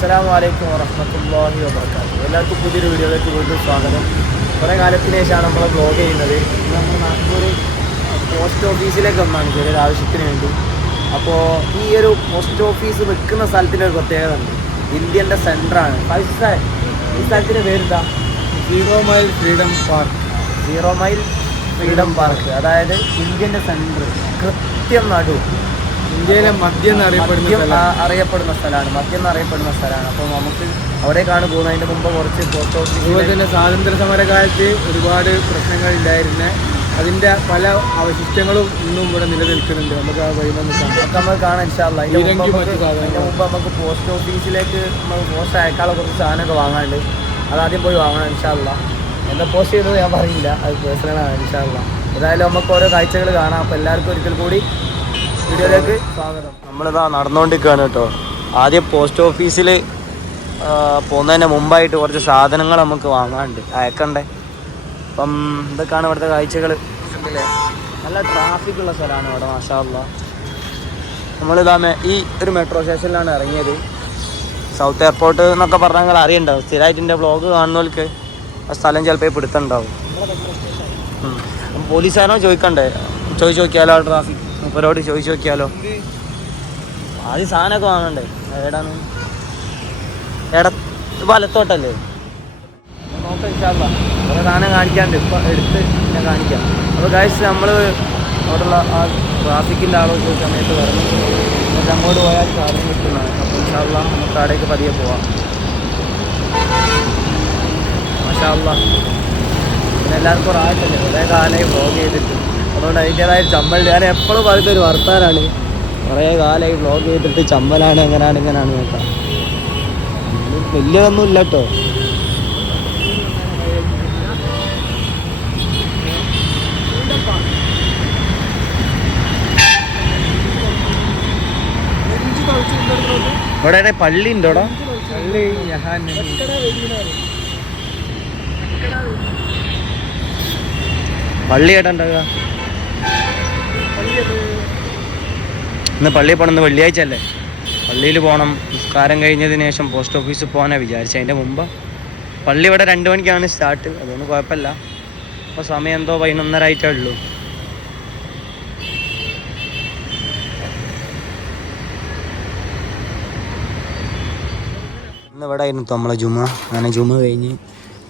അസ്സലാമു അലൈക്കും വറഹ്മത്തുള്ളാഹി വബറകാതുഹു. എല്ലാവർക്കും പുതിയൊരു വീഡിയോയിലേക്ക് വീണ്ടും സ്വാഗതം. കുറേ കാലത്തിന് ശേഷമാണ് നമ്മൾ ബ്ലോഗ് ചെയ്യുന്നത് നമ്മൾ നാഗ്പൂർ പോസ്റ്റ് ഓഫീസിലേക്ക് വന്നാണ് ചെറിയൊരു ആവശ്യത്തിന് വേണ്ടി. അപ്പോൾ ഈ ഒരു പോസ്റ്റ് ഓഫീസ് വെക്കുന്ന സ്ഥലത്തിന്റെ ഒരു പ്രത്യേകത ഉണ്ട്. ഇന്ത്യന്റെ സെന്ററാണ് പൈസ ഈ സ്ഥലത്തിന്റെ പേരെന്താ? Zero mile freedom park zero mile freedom park അതായത് ഇന്ത്യന്റെ സെന്റർ കൃത്യം നടു. ഇന്ത്യയിലെ മദ്യം എന്നറിയപ്പെടുന്ന മദ്യം അറിയപ്പെടുന്ന സ്ഥലമാണ്. മദ്യം എന്നറിയപ്പെടുന്ന സ്ഥലമാണ്. അപ്പോൾ നമുക്ക് അവിടേക്കാണ് പോകുന്നതിന് മുമ്പ് കുറച്ച് ഫോട്ടോ അതുപോലെ ഓഫീസിൽ തന്നെ സ്വാതന്ത്ര്യ സമര കാലത്ത് ഒരുപാട് പ്രശ്നങ്ങൾ ഉണ്ടായിരുന്ന. അതിന്റെ പല അവശിഷ്ടങ്ങളും ഇന്നും ഇവിടെ നിലനിൽക്കുന്നുണ്ട്. നമുക്ക് ആ വൈകുന്നേരം നമ്മൾ കാണാം. ഒക്കെ നമുക്ക് കാണാം ഇൻഷാല്ല അതിന്റെ മുമ്പ് നമുക്ക് സാധനങ്ങൾ. അതിന്റെ മുമ്പ് നമുക്ക് പോസ്റ്റ് ഓഫീസിലേക്ക് നമ്മൾ പോസ്റ്റ് അയക്കാനുള്ള കുറച്ച് സാധനമൊക്കെ വാങ്ങാനുണ്ട്. ആദ്യം പോയി വാങ്ങണം ഇൻഷാല്ല എന്താ പോസ്റ്റ് ചെയ്തത് ഞാൻ പറയില്ല. അത് പേഴ്സണലാണ് ഇൻഷാല്ല ഏതായാലും നമുക്ക് ഓരോ കാഴ്ചകൾ കാണാം. അപ്പോൾ എല്ലാവർക്കും ഒരിക്കൽ കൂടി വീഡിയോയിലേക്ക് സ്വാഗതം. നമ്മളിതാ നടന്നുകൊണ്ടിരിക്കുകയാണ് കേട്ടോ. ആദ്യം പോസ്റ്റ് ഓഫീസിൽ പോകുന്നതിന് മുമ്പായിട്ട് കുറച്ച് സാധനങ്ങൾ നമുക്ക് വാങ്ങാനുണ്ട്. അയക്കണ്ടേ? അപ്പം ഇതൊക്കെയാണ് ഇവിടുത്തെ കാഴ്ചകൾ നല്ല ട്രാഫിക് ഉള്ള സ്ഥലമാണ് ഇവിടെ മാഷാള്ള നമ്മളിതാ മെ- ഈ ഒരു മെട്രോ സ്റ്റേഷനിലാണ് ഇറങ്ങിയത്. സൗത്ത് എയർപോർട്ട് എന്നൊക്കെ പറഞ്ഞാൽ നിങ്ങൾ അറിയണ്ടാവും. സ്ഥിരമായിട്ട് എന്റെ വ്ളോഗ് കാണുന്നവർക്ക് ആ സ്ഥലം ചിലപ്പോൾ പിടുത്തുണ്ടാവും പോലീസുകാരനോ ചോദിക്കണ്ടേ? ചോദിച്ചു നോക്കിയാലോ ട്രാഫിക് മുപ്പരോട് ചോദിച്ചു നോക്കിയാലോ? ആദ്യം സാധനമൊക്കെ വാങ്ങണ്ടേ? എവിടാണ് എട വലത്തോട്ടല്ലേ? നോക്കാം ഇൻഷാല്ല കുറേ സാധനം കാണിക്കാണ്ട്. ഇപ്പം എടുത്ത് ഞാൻ കാണിക്കാം. അപ്പോൾ കാഴ്ച നമ്മൾ അവിടെയുള്ള ആ ട്രാഫിക്കിന്റെ ആളോട് ചോദിച്ച സമയത്ത് പറഞ്ഞു എന്നിട്ട് അങ്ങോട്ട് പോയാൽ സാധനം കിട്ടുന്നതാണ് അപ്പോൾ ഇൻഷാല്ല നമുക്ക് അവിടേക്ക് പതിയെ പോവാം. മാഷാല്ല പിന്നെ എല്ലാവർക്കും റായിട്ടല്ലേ കുറേ കാലമായി വ്ളോഗ് ചെയ്തിട്ട്. അതുകൊണ്ട് അതിന്റേതായ ചമ്മൽ. ഞാൻ എപ്പോഴും പറയുന്ന ഒരു വർത്താനാണ്. കുറേ കാലമായി വ്ളോഗ് ചെയ്തിട്ട് ചമ്മലാണ് എങ്ങനെയാണ് എങ്ങനെയാണ് കേട്ടോ വലിയതൊന്നും ഇല്ല കേട്ടോ ഇവിടെ പള്ളി ഉണ്ടോടാ പള്ളി പള്ളി ഏട്ടാ ഉണ്ടാവുക? ഇന്ന് പള്ളിയിൽ പോകണം ഇന്ന് വെള്ളിയാഴ്ച അല്ലേ? പള്ളിയിൽ പോകണം നിസ്കാരം കഴിഞ്ഞതിന് ശേഷം പോസ്റ്റ് ഓഫീസിൽ പോകാനാണ് വിചാരിച്ചത് അതിന്റെ മുമ്പ് പള്ളി ഇവിടെ രണ്ട് മണിക്കാണ് സ്റ്റാർട്ട് അതൊന്നും കുഴപ്പമില്ല. അപ്പോൾ സമയം എന്തോ പതിനൊന്നര ആയിട്ടേ ഉള്ളൂ. ഇന്ന് ഇവിടെ ആയിരുന്നു നമ്മളെ ജുമ. അങ്ങനെ ജുമ കഴിഞ്ഞ്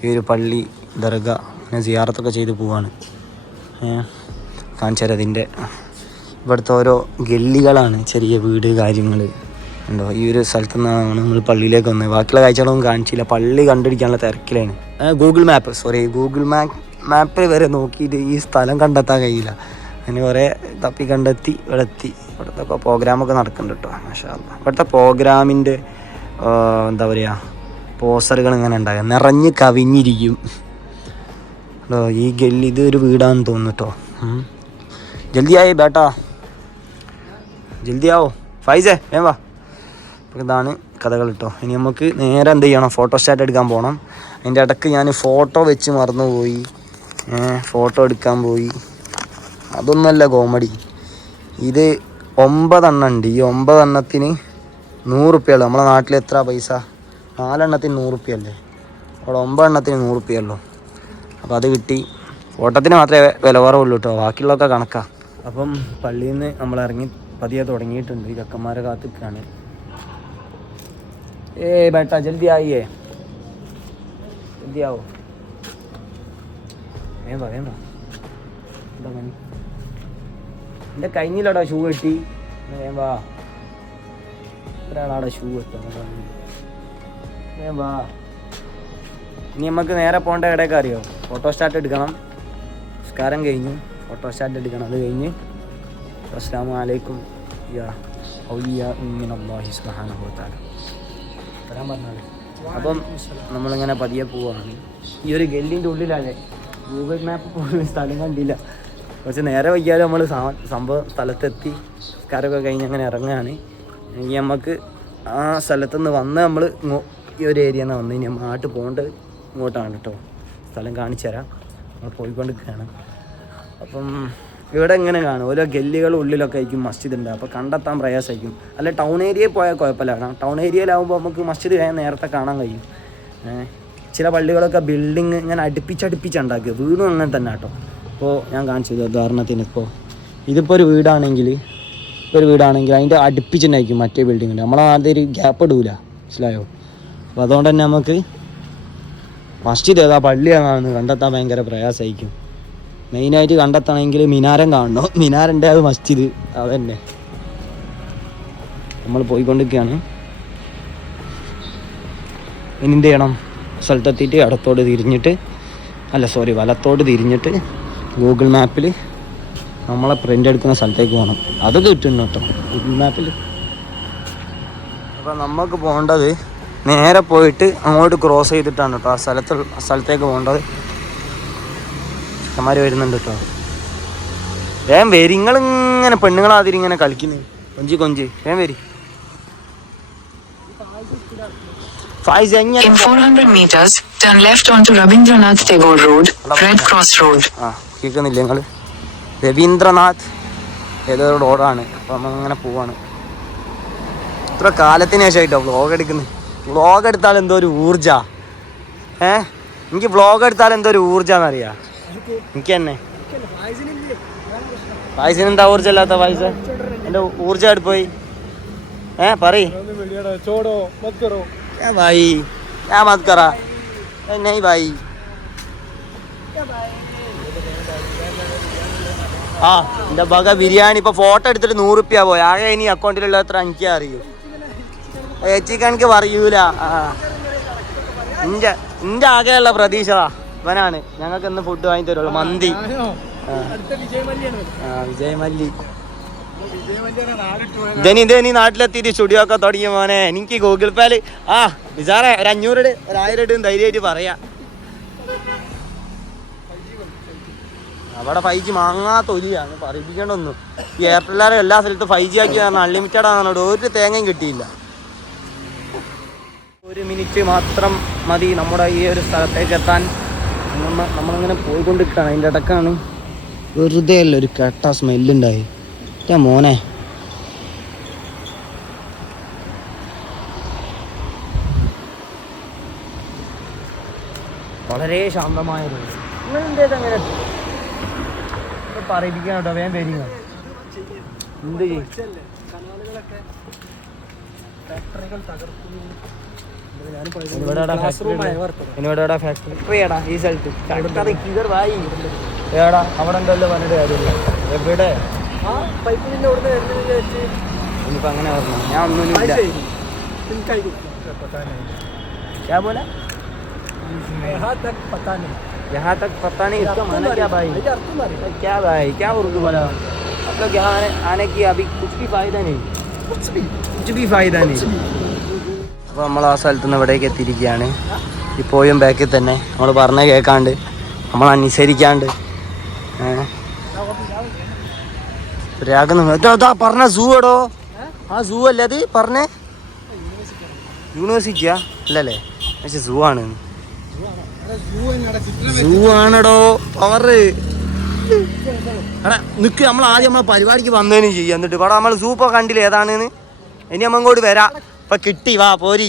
ഈ ഒരു പള്ളി ദർഗ അങ്ങനെ സിയാറത്തൊക്കെ ചെയ്ത് പോവാണ്. കാണിച്ചാൽ അതിന്റെ ഇവിടുത്തെ ഓരോ ഗല്ലികളാണ് ചെറിയ വീട് കാര്യങ്ങൾ ഉണ്ടോ? ഈ ഒരു സ്ഥലത്തു നിന്നാണ് നമ്മൾ പള്ളിയിലേക്ക് വന്നത്. ബാക്കിയുള്ള കാഴ്ചകളൊന്നും കാണിച്ചില്ല. പള്ളി കണ്ടുപിടിക്കാനുള്ള തിരക്കിലാണ്. Google map sorry Google map മാപ്പിൽ വരെ നോക്കിയിട്ട് ഈ സ്ഥലം കണ്ടെത്താൻ കഴിയില്ല. അങ്ങനെ കുറേ തപ്പി കണ്ടെത്തി ഇവിടെ എത്തി ഇവിടുത്തെ ഒക്കെ പ്രോഗ്രാമൊക്കെ നടക്കുന്നുണ്ട് കേട്ടോ മാഷാ. ഇവിടുത്തെ പ്രോഗ്രാമിന്റെ എന്താ പറയുക പോസ്റ്ററുകൾ ഇങ്ങനെ ഉണ്ടാകുക നിറഞ്ഞ് കവിഞ്ഞിരിക്കും. ഈ ഗല്ലി ഇതൊരു വീടാണെന്ന് തോന്നുന്നു കേട്ടോ ജൽദിയായി ബേട്ടാ. ജൽദി ആവോ ഫൈസേ വേം വാ. അപ്പോൾ ഇതാണ് കഥകൾ കേട്ടോ ഇനി നമുക്ക് നേരെ എന്ത് ചെയ്യണം? ഫോട്ടോ സ്റ്റാറ്റ് എടുക്കാൻ പോകണം അതിന്റെ ഇടയ്ക്ക് ഞാൻ ഫോട്ടോ വെച്ച് മറന്നുപോയി. ഫോട്ടോ എടുക്കാൻ പോയി. അതൊന്നല്ല കോമഡി ഇത് ഒമ്പതെണ്ണം ഉണ്ട്. ഈ ഒമ്പതെണ്ണത്തിന് നൂറുപ്യുള്ളൂ നമ്മളെ നാട്ടിൽ എത്ര പൈസ? നാലെണ്ണത്തിന് നൂറുപ്യല്ലേ അവിടെ ഒമ്പതെണ്ണത്തിന് നൂറുപ്യ ഉള്ളൂ അപ്പോൾ അത് കിട്ടി. ഫോട്ടോത്തിന് മാത്രമേ വില കുറവുള്ളൂ കേട്ടോ ബാക്കിയുള്ളതൊക്കെ കണക്കാ. അപ്പം പള്ളിയിൽ നിന്ന് നമ്മൾ ഇറങ്ങി പതിയെ തുടങ്ങിയിട്ടുണ്ട്. ഈ ചക്കന്മാരെ കാത്തിക്കാണ് ഏ ബേട്ട ജൽദി ആയിയേ ജൽദി ആവോ വേണ്ട വേണ്ട എന്താ പണി? എന്റെ കഴിഞ്ഞില്ലടാ ഷൂ കെട്ടി. വേമ്പാ ഒരാളാടെ ഷൂ കെട്ടാ വേമ്പാ ഇനി നമുക്ക് നേരെ പോകേണ്ട ഇടയൊക്കെ അറിയോ? ഫോട്ടോ സ്റ്റാർട്ട് എടുക്കണം. നിസ്കാരം കഴിഞ്ഞു. ഫോട്ടോ സ്റ്റാർട്ട് എടുക്കണം. അത് കഴിഞ്ഞ് അസ്സാം വലൈക്കും യാ ഔലിയ വതആല വരാൻ പറഞ്ഞാലേ. അപ്പം നമ്മളിങ്ങനെ പതിയെ പോവാണ്. ഈ ഒരു ഗല്ലിന്റെ ഉള്ളിലല്ലേ ഗൂഗിൾ മാപ്പ് പോലും സ്ഥലം കണ്ടില്ല. കുറച്ച് നേരെ വയ്യാലും നമ്മൾ സംഭവം സ്ഥലത്തെത്തി സ്കാരൊക്കെ കഴിഞ്ഞ് അങ്ങനെ ഇറങ്ങുകയാണ് ഇനി നമുക്ക് ആ സ്ഥലത്തുനിന്ന് വന്ന് നമ്മൾ ഈ ഒരു ഏരിയ നിന്ന് വന്ന് ഇനി നമ്മൾ ആട്ട് പോകേണ്ടത് ഇങ്ങോട്ടാണ് കേട്ടോ സ്ഥലം കാണിച്ചു തരാം. നമ്മൾ പോയിക്കൊണ്ടിരിക്കുകയാണ്. അപ്പം ഇവിടെ എങ്ങനെ കാണും? ഓരോ ഗല്ലികളും ഉള്ളിലൊക്കെ ആയിരിക്കും മസ്ജിദ് ഉണ്ട്. അപ്പോൾ കണ്ടെത്താൻ പ്രയാസമായിരിക്കും. അല്ല ടൗൺ ഏരിയയിൽ പോയാൽ കുഴപ്പമില്ല. ടൗൺ ഏരിയയിലാവുമ്പോൾ നമുക്ക് മസ്ജിദ് വേഗം നേരത്തെ കാണാൻ കഴിയും. ചില പള്ളികളൊക്കെ ബിൽഡിങ് ഇങ്ങനെ അടുപ്പിച്ചടുപ്പിച്ച് ഉണ്ടാക്കുക വീടും അങ്ങനെ തന്നെ കേട്ടോ. ഇപ്പോൾ ഞാൻ കാണിച്ചു തരും. ഉദാഹരണത്തിന് ഇപ്പോൾ ഇതിപ്പോൾ ഒരു വീടാണെങ്കിൽ ഒരു വീടാണെങ്കിൽ അതിന്റെ അടുപ്പിച്ചുണ്ടായിരിക്കും മറ്റേ ബിൽഡിങ്ങിന്റെ നമ്മളെ ആദ്യം ഒരു ഗ്യാപ്പ് ഇടൂല. മനസ്സിലായോ? അപ്പോൾ അതുകൊണ്ട് തന്നെ നമുക്ക് മസ്ജിദ് ഏതാ പള്ളിയാണെന്ന് കണ്ടെത്താൻ ഭയങ്കര പ്രയാസമായിരിക്കും. മെയിനായിട്ട് കണ്ടെത്തണമെങ്കിൽ മിനാരം കാണണം. മിനാരന്റെ അത് മസ്ജിദ് അതന്നെ. നമ്മൾ പോയിക്കൊണ്ടിരിക്കുകയാണ്. ഇനി എന്ത് ചെയ്യണം? സ്ഥലത്തെത്തിയിട്ട് ഇടത്തോട് തിരിഞ്ഞിട്ട് അല്ല സോറി വലത്തോട് തിരിഞ്ഞിട്ട് ഗൂഗിൾ മാപ്പിൽ നമ്മളെ പ്രിന്റ് എടുക്കുന്ന സ്ഥലത്തേക്ക് പോകണം. അതൊക്കെ കിട്ടുന്നു കേട്ടോ ഗൂഗിൾ മാപ്പിൽ അപ്പോൾ നമുക്ക് പോകേണ്ടത് നേരെ പോയിട്ട് അങ്ങോട്ട് ക്രോസ് ചെയ്തിട്ടാണ് കേട്ടോ ആ സ്ഥലത്ത് സ്ഥലത്തേക്ക് പോകേണ്ടത്. ചെക്കന്മാർ വരുന്നുണ്ട് കേട്ടോ വേം വരി. ഇങ്ങനെ പെണ്ണുങ്ങളാതിരി ഇങ്ങനെ കളിക്കുന്നു. കൊഞ്ചി കൊഞ്ചി. വേം വരി. ഫൈസ് എങ്ങനെ 400 meters, turn left onto Rabindranath Tagore Road, Red Cross Road. ആ കേൾക്കുന്നില്ല നിങ്ങൾ രവീന്ദ്രനാഥ് ഏതോ റോഡാണ്. അപ്പം നമ്മളിങ്ങനെ പോവാണ്. ഇത്ര കാലത്തിന് ശേഷമായിട്ടോ വ്ളോഗ് എടുക്കുന്നത് വ്ളോഗ് എടുത്താൽ എന്തോ ഒരു ഊർജ ഏ? എനിക്ക് വ്ളോഗ് എടുത്താൽ എന്തോ ഒരു ഊർജാന്നറിയാ എനിക്ക് തന്നെ. പായസിന് എന്താ എന്റെ ഊർജ എന്റെ പോയി. ഏ പറയ്. ഭായി ഞാൻ മത് നൈ ഭായി ആ എന്റെ വക ബിരിയാണി ഇപ്പൊ ഫോട്ടോ എടുത്തിട്ട് നൂറുപ്യ പോയി. ആകെ ഇനി അക്കൗണ്ടിലുള്ള എത്ര എനിക്ക് അറിയൂ. ഏച്ചിക്ക് പറയൂല. ആ. ഇന്റെ ഇന്റെ ആകെയുള്ള പ്രതീക്ഷതാ ഇവനാണ്. ഞങ്ങൾക്ക് ഇന്ന് ഫുഡ് വാങ്ങി തരുള്ളൂ. മന്തി. വിജയമല്ലി വിജയ് മല്ലി. ഇതനി ഇതനി നാട്ടിലെത്തിയിട്ട് സ്റ്റുഡിയോ ഒക്കെ തുടങ്ങിയ മോനെ. എനിക്ക് ഗൂഗിൾ പേൽ ആ വിചാറേ ഒരു അഞ്ഞൂറ് ഇട് ഒരു ആയിരം ഇടും ധൈര്യമായിട്ട് പറയാ. അവിടെ ഫൈവ് ജി മാങ്ങാ തൊലിയാണ് പറയിപ്പിക്കേണ്ടൊന്നും. ഈ ഏപ്രിലാറ് എല്ലാ സ്ഥലത്തും ഫൈവ് ജി ആക്കി കാരണം അൺലിമിറ്റഡ് ആണെന്നോട് ഒരു തേങ്ങയും കിട്ടിയില്ല. ഒരു മിനിറ്റ് മാത്രം മതി നമ്മുടെ ഈ ഒരു സ്ഥലത്തേക്ക് എത്താൻ. നമ്മ നമ്മളിങ്ങനെ പോയിക്കൊണ്ടിരിക്കുകയാണ് അതിന്റെ ഇടക്കാണ് വെറുതെ അല്ല ഒരു കെട്ട സ്മെല്ലുണ്ടായി മോനെ വളരെ ശാന്തമായ പറയിപ്പിക്കാൻ കേട്ടോ വേഗം വരിക എന്ത് ചെയ്യും കനാലുകളൊക്കെ ഫാക്ടറികൾ തകർക്കുന്നു ഇവിടെ എവിടാ factory ഉള്ളത്? ഇനി ഇവിടെ എവിടാ factory എടാ ഈ സ്ഥലത്ത് കടക്കാതെ കിതർ വായി ഏടാ അവിടെ ഉണ്ടല്ലോ പറഞ്ഞിട്ട് കാര്യമില്ല എവിടെ ആ പൈപ്പ് പിന്നെ ഇവിടുന്ന് വരുന്നത് വിചാരിച്ച് ഇനിയിപ്പോ അങ്ങനെ പറഞ്ഞു ഞാൻ ഒന്നും ഇല്ല എനിക്കായി പത്താ क्या बोला यहाँ तक पता नहीं यहाँ तक पता नहीं इसका माना क्या भाई അതിന്റെ അർത്ഥം അറിയാം क्या भाई क्या उर्दू बोला आप लोग यहाँ आने, आने की अभी कुछ भी फायदा नहीं कुछ भी कुछ भी फायदा नहीं അപ്പോൾ നമ്മൾ ആ സ്ഥലത്ത് നിന്ന് ഇവിടേക്ക് എത്തിയിരിക്കുകയാണ്. ഇപ്പോഴും ബാക്കിൽ തന്നെ. നമ്മൾ പറഞ്ഞ കേൾക്കാണ്ട് നമ്മൾ അനുസരിക്കാണ്ട്. പറഞ്ഞ സൂ എടോ. ആ സൂ അല്ലേ അത്? പറഞ്ഞേ. യൂണിവേഴ്സിറ്റിയാ അല്ലല്ലേ? പക്ഷെ സൂ ആണ്. സൂ ആണെടോ. നിക്ക്. നമ്മൾ ആദ്യം നമ്മളെ പരിപാടിക്ക് വന്നതിന് ചെയ്യാം. എന്നിട്ട് ഇവിടെ നമ്മൾ സൂ കണ്ടില്ല ഏതാണെന്ന്? ഇനി നമ്മ ഇങ്ങോട്ട് വരാ. ഇപ്പൊ കിട്ടി വാ പോരി.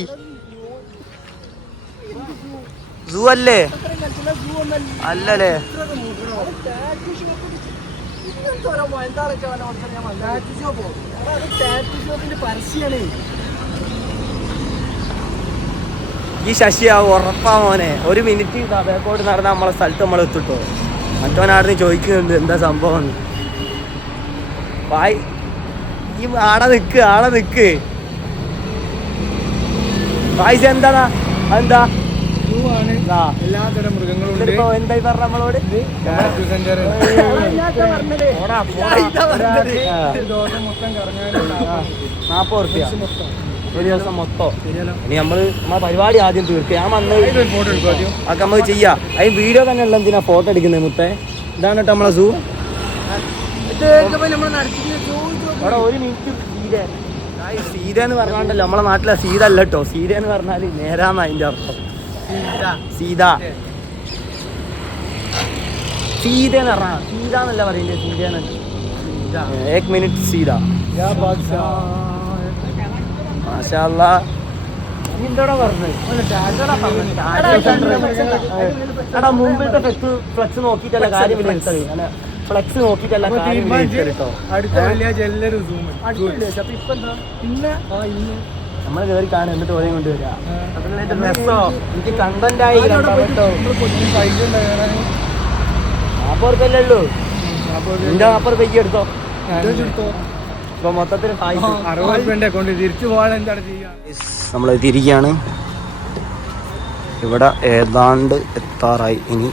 സൂ അല്ലേ? അല്ലല്ലേ? ഈ ഈ ആ ഉറപ്പാ മോനെ. ഒരു മിനിറ്റ് ബേക്കോട്ട് നടന്ന നമ്മളെ സ്ഥലത്ത് നമ്മൾ എത്തിട്ടോ. മറ്റവനാടുന്ന് ചോദിക്കുന്നുണ്ട് എന്താ സംഭവം ഈ ആടെ നിക്ക് ആടെ നിക്ക്. എന്താടാ എന്താ? എല്ലാതരം മൃഗങ്ങളും എന്തായി പറഞ്ഞ നമ്മളോട്? മൊത്തം നാപ്പത് ഒരു ദിവസം ഇനി നമ്മളെ പരിപാടി ആദ്യം തീർക്കുക. ഞാൻ വന്ന് ഒക്കെ അതൊക്കെ നമുക്ക് ചെയ്യാം. അതിന് വീഡിയോ തന്നെ ഉള്ള എന്തിനാ ഫോട്ടോ എടുക്കുന്നത് മുത്തേ? ഇതാണ് കേട്ടോ നമ്മളെ സൂ നമ്മൾ ഒരു മിനിറ്റ് സീത എന്ന് പറഞ്ഞാണ്ടല്ലോ നമ്മളെ നാട്ടിലെ സീത അല്ല കേട്ടോ സീത എന്ന് പറഞ്ഞാൽ നേരാന്ന് അതിന്റെ അർത്ഥം. സീത. സീത. എന്ന് പറഞ്ഞാ സീത എന്നല്ല പറയില്ലേ സീത ഏക് മിനിറ്റ് സീത. യാ ബാദ്ഷാ. മാഷാ അല്ലാ. നീ എന്തോടാ പറഞ്ഞത്? മുമ്പിലത്തെ ഫ്ലെക്സ് നോക്കിയിട്ടല്ല കാര്യം ഫ്ലെക്സ് നോക്കിട്ടല്ല നമ്മൾ കയറി കാണും എന്നിട്ട് ഓരോ കൊണ്ടുവരിക. എനിക്ക് കണ്ടന്റ് ആയി നമ്മൾ നാപ്പത് റുപ്യല്ലേ ഉള്ളൂ? എന്റെ നാപ്പത് റുപ്യക്ക് എടുത്തോ? ഇപ്പൊ മൊത്തത്തിൽ നമ്മൾ തിരികെയാണ് ഇവിടെ ഏതാണ്ട് എത്താറായി. ഇനി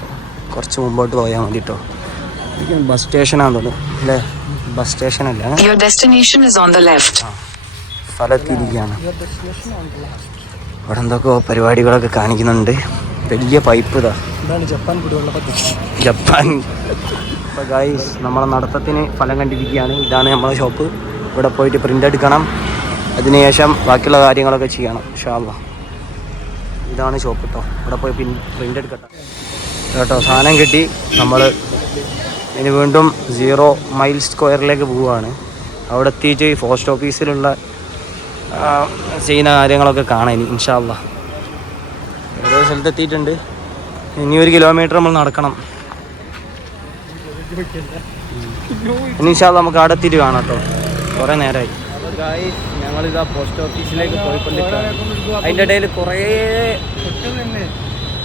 കുറച്ച് മുമ്പോട്ട് പോയാൽ മതി കേട്ടോ ബസ് സ്റ്റേഷനാന്ന് തോന്നുന്നു. അല്ലേ? ബസ് സ്റ്റേഷൻ അല്ല? Your destination is on the left. സ്ഥലത്തിരിക്കുകയാണ്. ഇവിടെ എന്തൊക്കെയോ പരിപാടികളൊക്കെ കാണിക്കുന്നുണ്ട്. വലിയ പൈപ്പ് ഇതാ. ഇതാണ് ജപ്പാൻ കുടിവെള്ള പദ്ധതി? ജപ്പാൻ. അപ്പോൾ ഗൈസ് നമ്മളെ നടത്തത്തിന് ഫലം കണ്ടിരിക്കുകയാണ്. ഇതാണ് നമ്മളെ ഷോപ്പ് ഇവിടെ പോയിട്ട് പ്രിന്റ് എടുക്കണം. അതിനുശേഷം ബാക്കിയുള്ള കാര്യങ്ങളൊക്കെ ചെയ്യണം ഷാബ ഇതാണ് ഷോപ്പ് കേട്ടോ ഇവിടെ പോയി പ്രിന്റ് പ്രിന്റ് എടുക്കട്ടെ. കേട്ടോ സാധനം കിട്ടി. നമ്മൾ ഇനി വീണ്ടും സീറോ മൈൽ സ്ക്വയറിലേക്ക് പോവുകയാണ്. അവിടെ എത്തിയിട്ട് ഈ പോസ്റ്റ് ഓഫീസിലുള്ള ചെയ്യുന്ന കാര്യങ്ങളൊക്കെ കാണാം ഇനി ഇൻഷാല്ല ഓരോ സ്ഥലത്ത് എത്തിയിട്ടുണ്ട്. ഇനി ഒരു കിലോമീറ്റർ നമ്മൾ നടക്കണം. ഇനി ഇൻഷാല്ല നമുക്ക് അവിടെ എത്തിയിട്ട് കാണാം കേട്ടോ. കുറേ നേരമായി ഞങ്ങളിതാ പോസ്റ്റ് ഓഫീസിലേക്ക് പോയിക്കൊണ്ടിരിക്കുകയാണ്. അതിന്റെ ഇടയിൽ കുറേ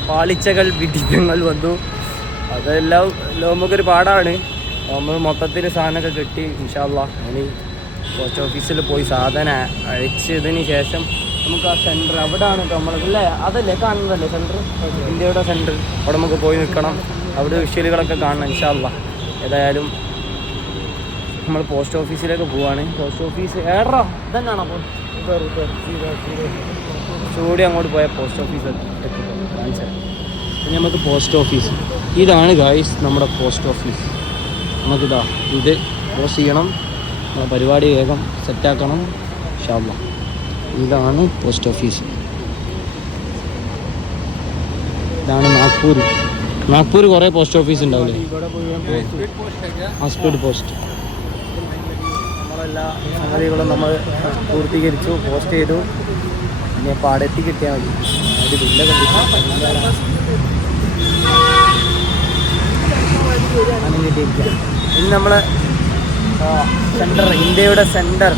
പാളിച്ചകൾ വിഡിതങ്ങൾ വന്നു. അതെല്ലാം നമുക്കൊരു പാടാണ്. നമ്മൾ മൊത്തത്തിൽ സാധനമൊക്കെ കിട്ടി ഇൻഷാല്ല ഇനി പോസ്റ്റ് ഓഫീസിൽ പോയി സാധനം അഴിച്ചതിന് ശേഷം നമുക്ക് ആ സെന്റർ അവിടെയാണ് ആണ് നമ്മൾ അല്ലേ? അതല്ലേ കാണുന്നതല്ലേ സെന്റർ ഇന്ത്യയുടെ സെന്റർ അവിടെ നമുക്ക് പോയി നിൽക്കണം. അവിടെ വിഷ്വലുകളൊക്കെ കാണണം ഇൻഷാല്ല ഏതായാലും നമ്മൾ പോസ്റ്റ് ഓഫീസിലേക്ക് പോവാണ്. പോസ്റ്റ് ഓഫീസ് ഏറാ ഇതന്നെയാണോ ചൂടി അങ്ങോട്ട് പോയാൽ പോസ്റ്റ് ഓഫീസ് കാണിച്ചത്. ഇനി നമുക്ക് പോസ്റ്റ് ഓഫീസ്. ഇതാണ് ഗായ്സ് നമ്മുടെ പോസ്റ്റ് ഓഫീസ്. നമുക്കിതാ ഇത് പോസ്റ്റ് ചെയ്യണം. നമ്മുടെ പരിപാടി വേഗം സെറ്റാക്കണം ഷാള്ള ഇതാണ് പോസ്റ്റ് ഓഫീസ്. ഇതാണ് നാഗ്പൂർ. നാഗ്പൂർ കുറേ പോസ്റ്റ് ഓഫീസ് ഉണ്ടാവില്ലേ? ആ സ്പീഡ് പോസ്റ്റ് നമ്മളെല്ലാ സംഗതികളും നമ്മൾ പൂർത്തീകരിച്ചു പോസ്റ്റ് ചെയ്തു. അവിടെ എത്തി കിട്ടിയാൽ മതി. ഒരു വില്ല കണ്ടിട്ടില്ല ഇനി നമ്മളെ സെന്റർ ഇന്ത്യയുടെ സെന്റർ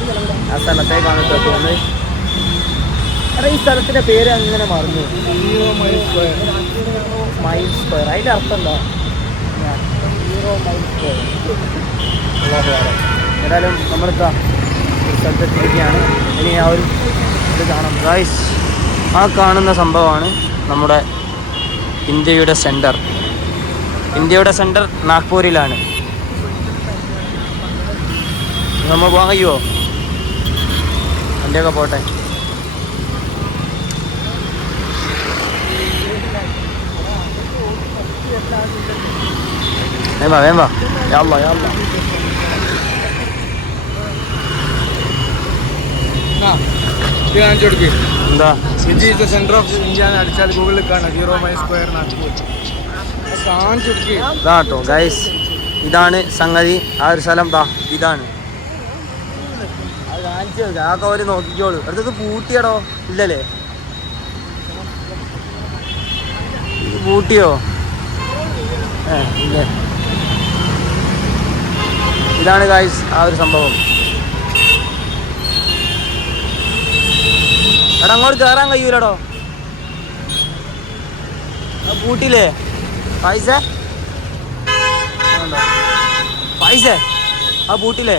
ആ സ്ഥലത്തേക്കാണ് പോകുന്നത് എടാ ഈ സ്ഥലത്തിന്റെ പേര് അങ്ങനെ മറന്നു. മൈൽ സ്ക്വയർ അതിന്റെ അർത്ഥം എന്താ? മൈൽ സ്ക്വയർ ഏതായാലും നമ്മളിതാ ഒരു സ്ഥലത്തെത്തിയിരിക്കുകയാണ്. ഇനി ആ ഒരു ഇത് കാണാം. ഗായ്സ് ആ കാണുന്ന സംഭവമാണ് നമ്മുടെ ഇന്ത്യയുടെ സെന്റർ ഇന്ത്യയുടെ സെന്റർ നാഗ്പൂരിലാണ്. നമ്മൾ കഴിയുമോ വണ്ടിയൊക്കെ പോട്ടെ. വേമ്പ വേമ്പ വേം വാ. യാ യാ ഇത് കാണിച്ചു എന്താ? സെന്റർ ഓഫ് ഇന്ത്യ എന്ന് അടിച്ചാൽ ഗൂഗിളിൽ കാണാം. ഹീറോ മൈ സ്ക്വയർ നാഗ്പൂർ അത് കാണിച്ചു കൊടുക്കേ. ഇതാ കേട്ടോ ഗൈസ് ഇതാണ് സംഗതി. ആ ഒരു സ്ഥലം ദാ ഇതാണ്. കാണിച്ചു. അതൊക്കെ അവർ നോക്കിക്കോളൂ. അടുത്തത് പൂട്ടിയടോ ഇല്ലല്ലേ? പൂട്ടിയോ? ഇല്ല? ഇതാണ് ഗൈസ് ആ ഒരു സംഭവം. എടാ അങ്ങോട്ട് കയറാൻ കഴിയൂലടോ. പൂട്ടിയില്ലേ? പൈസ? പൈസ? ആ പൂട്ടില്ലേ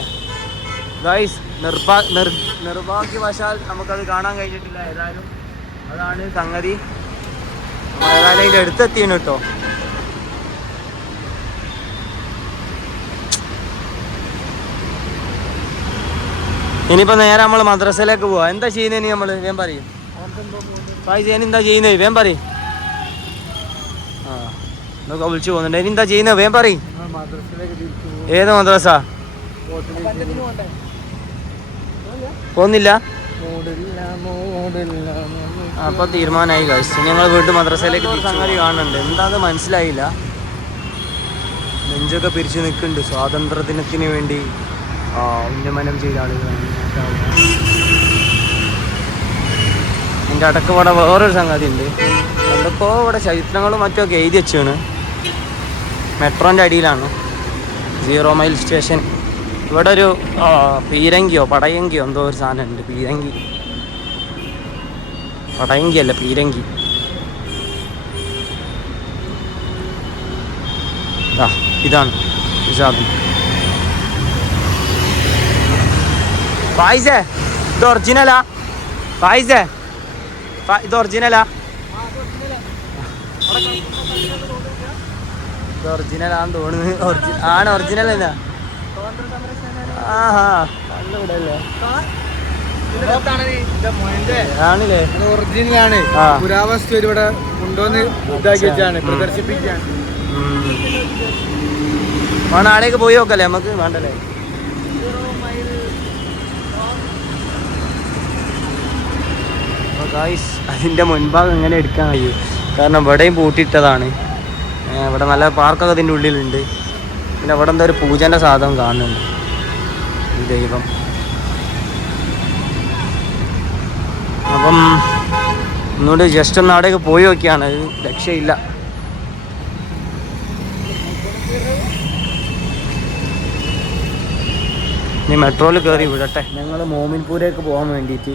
ഗൈസ് നിർഭാ നിർ നിർഭാഗ്യവശാൽ നമുക്കത് കാണാൻ കഴിഞ്ഞിട്ടില്ല. ഏതായാലും അതാണ് സംഗതി. ഏതായാലും അതിന്റെ അടുത്തെത്തിയാണ് കേട്ടോ. ഇനിയിപ്പോ നേരെ നമ്മൾ മദ്രസയിലേക്ക് പോവാ. എന്താ ചെയ്യുന്നത് ഇനി നമ്മൾ? വേം പറയും. ഇനി എന്താ ചെയ്യുന്നേ? വേം പറയും. ആ എന്നൊക്കെ വിളിച്ചു പോകുന്നുണ്ട്. ഇനി എന്താ ചെയ്യുന്നത് വേം പോകും ഏത് മദ്രസ? പോകുന്നില്ല? അപ്പൊ തീരുമാനമായി കഴിച്ചു ഞങ്ങൾ വീട്ടിൽ മദ്രസയിലേക്ക് സംഗതി കാണുന്നുണ്ട്. എന്താന്ന് മനസ്സിലായില്ല. നെഞ്ചൊക്കെ പിരിച്ചു നിൽക്കുന്നുണ്ട് സ്വാതന്ത്ര്യ ദിനത്തിന് വേണ്ടി ഉന്നമനം ചെയ്ത ആളുകളാണ്. എന്റെ അടക്കം ഇവിടെ വേറൊരു സംഗതി ഉണ്ട് എന്തൊക്കെയോ ഇവിടെ ചരിത്രങ്ങളും മറ്റൊക്കെ എഴുതി വെച്ചാണ് മെട്രോന്റെ അടിയിലാണ്. സീറോ മൈൽ സ്റ്റേഷൻ ഇവിടെ ഒരു പീരങ്കിയോ പടയങ്കിയോ എന്തോ ഒരു സാധനം ഉണ്ട് പീരങ്കി. പടയങ്കി അല്ല പീരങ്കി. ഇതാണ് ഈ സാധനം. ഫായിസേ ഇത് ഒറിജിനലാ ഫായിസേ ഇത് ഒറിജിനലാ ഇത് ഒറിജിനലാന്ന് തോന്നുന്നു. ഒറിജി- ആണ് ഒറിജിനൽ എന്നാ ആഹാ. കണ്ടുവിടല്ലേ ആണില്ലേ ഒറിജിനലാണ്. പുരാവസ്തു ഇവിടെ കൊണ്ടുവന്ന് ഇതാക്കി വെച്ചാണ് പ്രദർശിപ്പിക്കാണ് നാളേക്ക് പോയി നോക്കല്ലേ? നമുക്ക് വേണ്ടല്ലേ? ഗായ്സ് അതിന്റെ മുൻഭാഗം എങ്ങനെ എടുക്കാൻ കഴിയും? കാരണം ഇവിടെയും പൂട്ടിയിട്ടതാണ്. ഇവിടെ നല്ല പാർക്കൊക്കെ അതിന്റെ ഉള്ളിലുണ്ട്. പിന്നെ ഇവിടെ എന്തോ ഒരു പൂജന്റെ സാധനം കാണുന്നുണ്ട്. ഈ ദൈവം. അപ്പം ഒന്നുകൂടി ജസ്റ്റ് ഒന്ന് അവിടെയൊക്കെ പോയി നോക്കിയാണ്. രക്ഷയില്ല. ഇനി മെട്രോയിൽ കയറി വിടട്ടെ. ഞങ്ങൾ മോമിൻപൂരേക്ക് പോകാൻ വേണ്ടിയിട്ട്.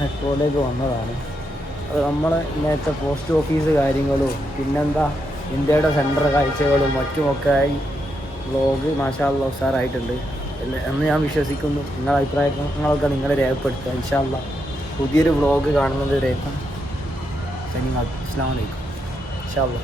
മെട്രോയിലേക്ക് വന്നതാണ്. അത് നമ്മൾ ഇന്നത്തെ പോസ്റ്റ് ഓഫീസ് കാര്യങ്ങളും പിന്നെന്താ ഇന്ത്യയുടെ സെൻട്രൽ കാഴ്ചകളും മറ്റുമൊക്കെ ആയി വ്ളോഗ് മാഷാള്ള ഉഷാറായിട്ടുണ്ട് എന്ന് ഞാൻ വിശ്വസിക്കുന്നു. നിങ്ങളുടെ അഭിപ്രായങ്ങളൊക്കെ നിങ്ങൾ രേഖപ്പെടുത്തുക. ഇൻഷാല്ല പുതിയൊരു വ്ളോഗ് കാണുന്നത് വരേക്കും അസ്സാം വലൈക്കും ഇൻഷാല്ല